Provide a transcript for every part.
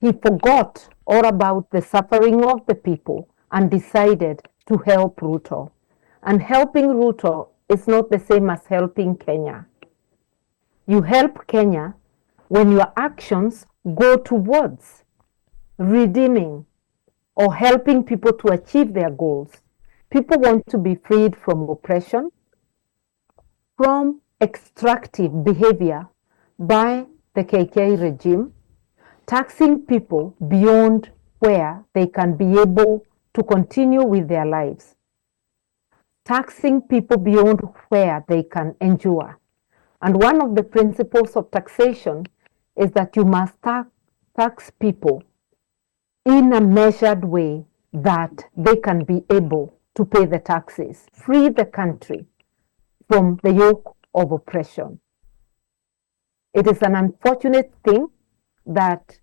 He forgot all about the suffering of the people and decided to help RUTO. And helping RUTO is not the same as helping Kenya. You help Kenya when your actions go towards redeeming or helping people to achieve their goals. People want to be freed from oppression, from extractive behavior by the KK regime, taxing people beyond where they can be able to continue with their lives, taxing people beyond where they can endure. And one of the principles of taxation is that you must tax people in a measured way that they can be able to pay the taxes, free the country from the yoke of oppression. It is an unfortunate thing that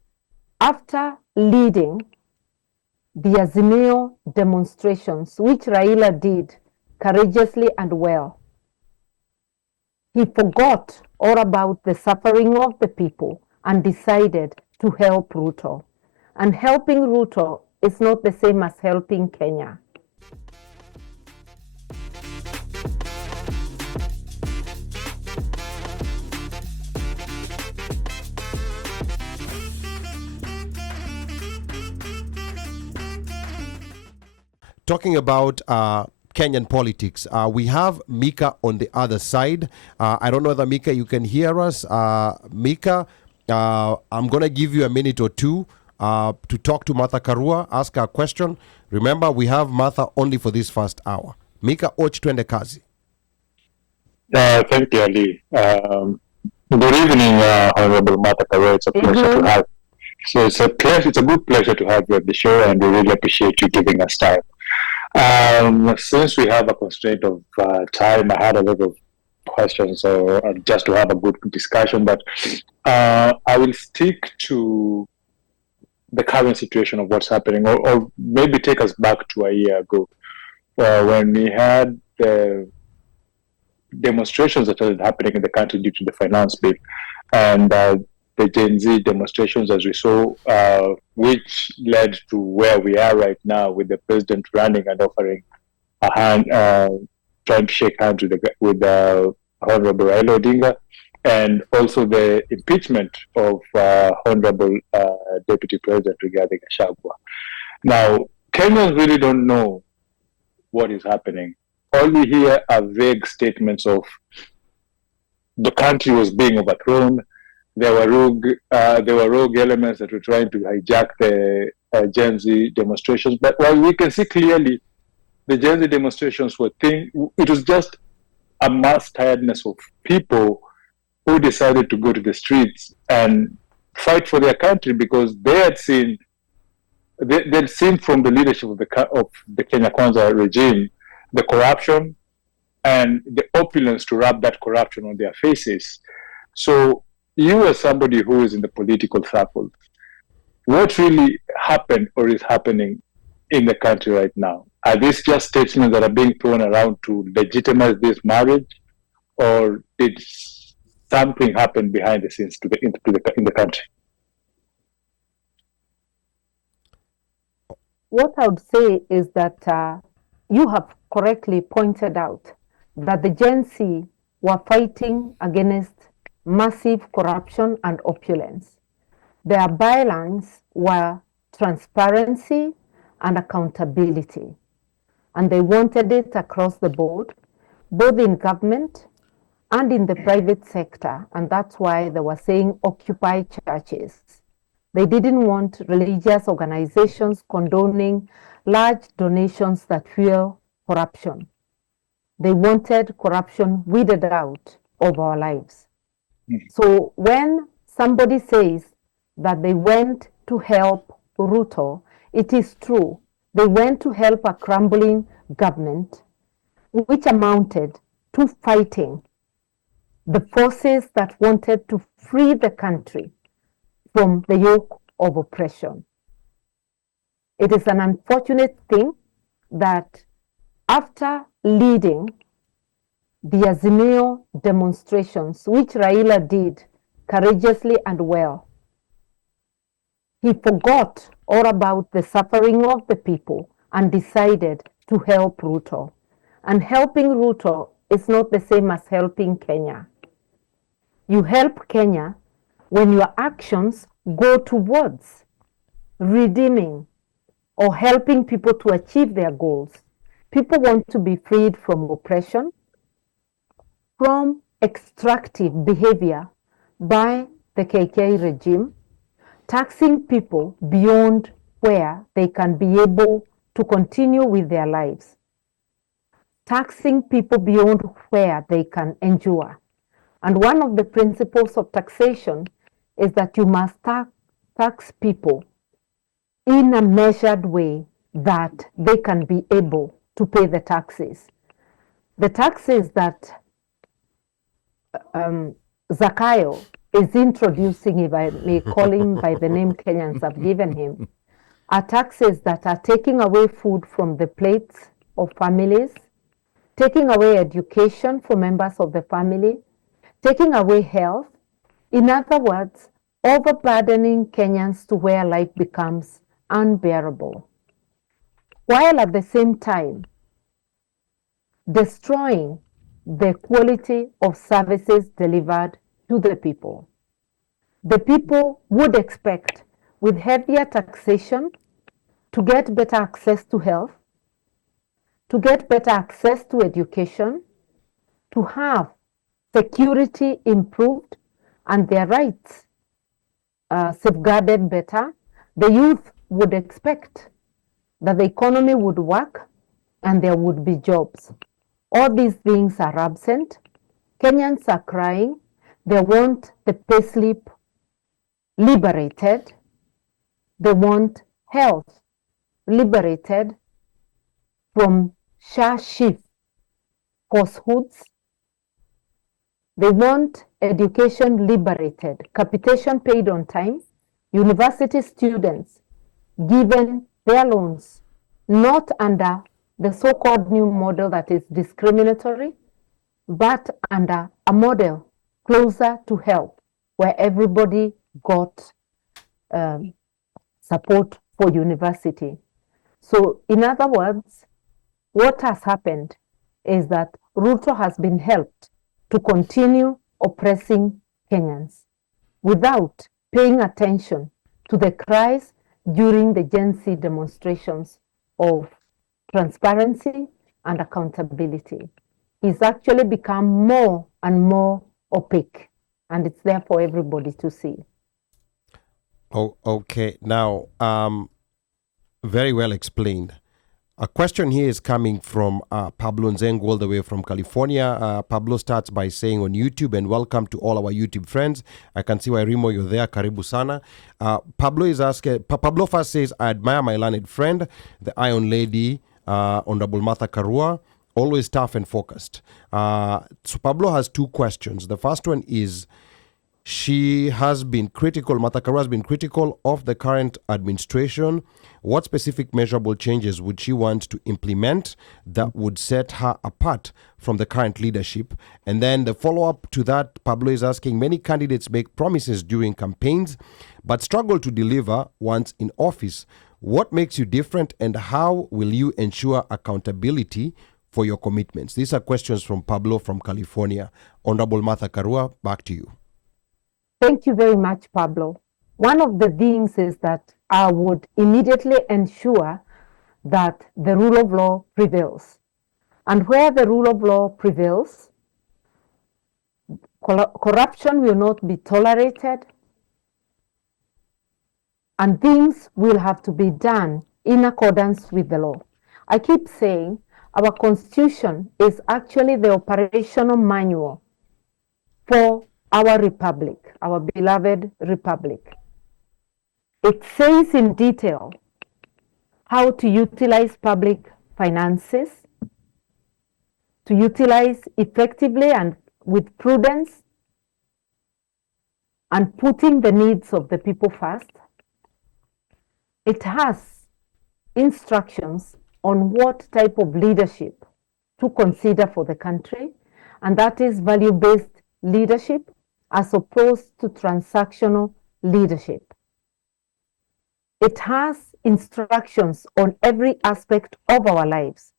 after leading the Azimio demonstrations, which RAILA did courageously and well, he forgot all about the suffering of the people and decided to help RUTO. And helping RUTO is not the same as helping Kenya. Talking about Kenyan politics, we have Mika on the other side. I don't know whether, Mika, you can hear us. Mika, I'm going to give you a minute or two to talk to Martha Karua, ask her a question. Remember, we have Martha only for this first hour. Mika, och twende kazi. Thank you, Ali. Good evening, Honorable Martha Karua. It's a pleasure to have. So it's a good pleasure to have you at the show, and we really appreciate you giving us time. Since we have a constraint of time, I had a lot of questions, so just to have a good discussion, but I will stick to the current situation of what's happening, or maybe take us back to a year ago, when we had the demonstrations that started happening in the country due to the finance bill, and the Gen Z demonstrations, as we saw, which led to where we are right now, with the president running and offering a hand, trying to shake hands with Honorable RAILA Odinga, and also the impeachment of Honorable Deputy President Rigathi Gachagua. Now, Kenyans really don't know what is happening. All we hear are vague statements of the country was being overthrown. There were rogue elements that were trying to hijack the Gen Z demonstrations. But while we can see clearly, the Gen Z demonstrations it was just a mass tiredness of people who decided to go to the streets and fight for their country, because they'd seen from the leadership of the Kenya Kwanza regime the corruption and the opulence to rub that corruption on their faces. So you, as somebody who is in the political circle, what really happened or is happening in the country right now? Are these just statements that are being thrown around to legitimize this marriage, or did something happen behind the scenes in the country? What I would say is that you have correctly pointed out that the Gen Z were fighting against massive corruption and opulence. Their bylines were transparency and accountability, and they wanted it across the board, both in government and in the private sector, and that's why they were saying occupy churches. They didn't want religious organizations condoning large donations that fuel corruption. They wanted corruption weeded out of our lives. So when somebody says that they went to help RUTO, it is true. They went to help a crumbling government, which amounted to fighting the forces that wanted to free the country from the yoke of oppression. It is an unfortunate thing that after leading the Azimio demonstrations, which RAILA did courageously and well, He forgot all about the suffering of the people and decided to help RUTO. And helping RUTO is not the same as helping Kenya. You help Kenya when your actions go towards redeeming or helping people to achieve their goals. People want to be freed from oppression, from extractive behavior by the KK regime, taxing people beyond where they can be able to continue with their lives, taxing people beyond where they can endure. And one of the principles of taxation is that you must tax people in a measured way that they can be able to pay the taxes. The taxes that Zakayo is introducing, if I may call him by the name Kenyans have given him, are taxes that are taking away food from the plates of families, taking away education for members of the family, taking away health. In other words, overburdening Kenyans to where life becomes unbearable, while at the same time destroying the quality of services delivered to the people. The people would expect, with heavier taxation, to get better access to health, to get better access to education, to have security improved and their rights safeguarded better. The youth would expect that the economy would work and there would be jobs. All these things are absent. Kenyans are crying. They want the payslip liberated. They want health liberated from SHA-SHIF falsehoods. They want education liberated, capitation paid on time, university students given their loans, not under the so-called new model that is discriminatory, but under a model closer to help, where everybody got support for university. So in other words, what has happened is that RUTO has been helped to continue oppressing Kenyans without paying attention to the cries during the Gen Z demonstrations of transparency and accountability. It's actually become more and more opaque, and it's there for everybody to see. Oh, okay. Now, very well explained. A question here is coming from Pablo Nzengo, all the way from California. Pablo starts by saying on YouTube, and welcome to all our YouTube friends. I can see why Rimo, you're there. Karibu sana. Pablo is asking, Pablo first says, I admire my learned friend, the Iron Lady, Honorable Martha Karua, always tough and focused. So Pablo has two questions. The first one is, she has been critical, Martha Karua has been critical of the current administration. What specific measurable changes would she want to implement that would set her apart from the current leadership? And then the follow-up to that, Pablo is asking, many candidates make promises during campaigns, but struggle to deliver once in office. What makes you different, and how will you ensure accountability for your commitments? These are questions from Pablo from California. Honorable Martha Karua, back to you. Thank you very much, Pablo. One of the things is that I would immediately ensure that the rule of law prevails. And where the rule of law prevails, corruption will not be tolerated, and things will have to be done in accordance with the law. I keep saying our Constitution is actually the operational manual for our republic, our beloved republic. It says in detail how to utilize public finances, to utilize effectively and with prudence, and putting the needs of the people first. It has instructions on what type of leadership to consider for the country, and that is value-based leadership as opposed to transactional leadership. It has instructions on every aspect of our lives.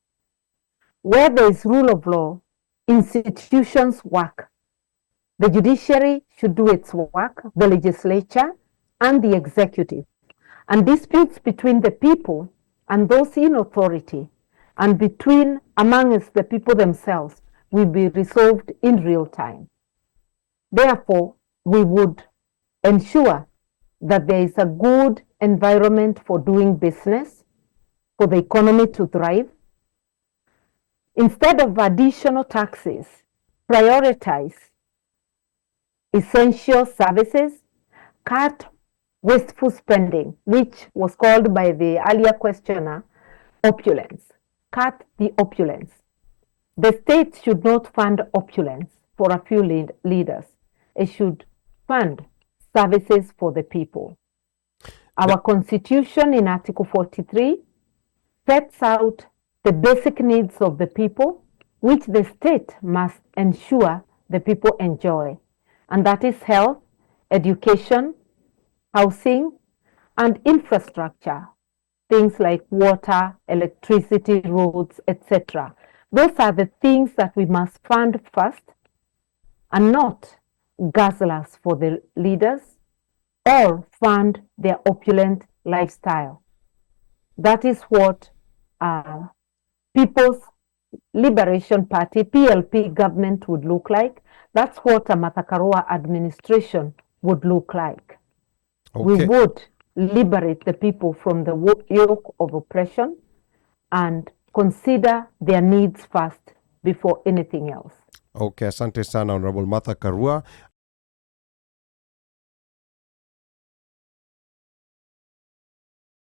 Where there is rule of law, institutions work. The judiciary should do its work, the legislature and the executive. And disputes between the people and those in authority and between amongst the people themselves will be resolved in real time. Therefore, we would ensure that there is a good environment for doing business, for the economy to thrive. Instead of additional taxes, prioritize essential services, cut wasteful spending, which was called by the earlier questioner opulence. Cut the opulence. The state should not fund opulence for a few leaders. It should fund services for the people. Our Constitution in Article 43 sets out the basic needs of the people, which the state must ensure the people enjoy, and that is health, education, housing, and infrastructure, things like water, electricity, roads, etc. Those are the things that we must fund first, and not guzzlers for the leaders or fund their opulent lifestyle. That is what People's Liberation Party, PLP government would look like. That's what a Martha Karua administration would look like. Okay. We would liberate the people from the yoke of oppression and consider their needs first before anything else. Okay, asante sana Honorable Martha Karua.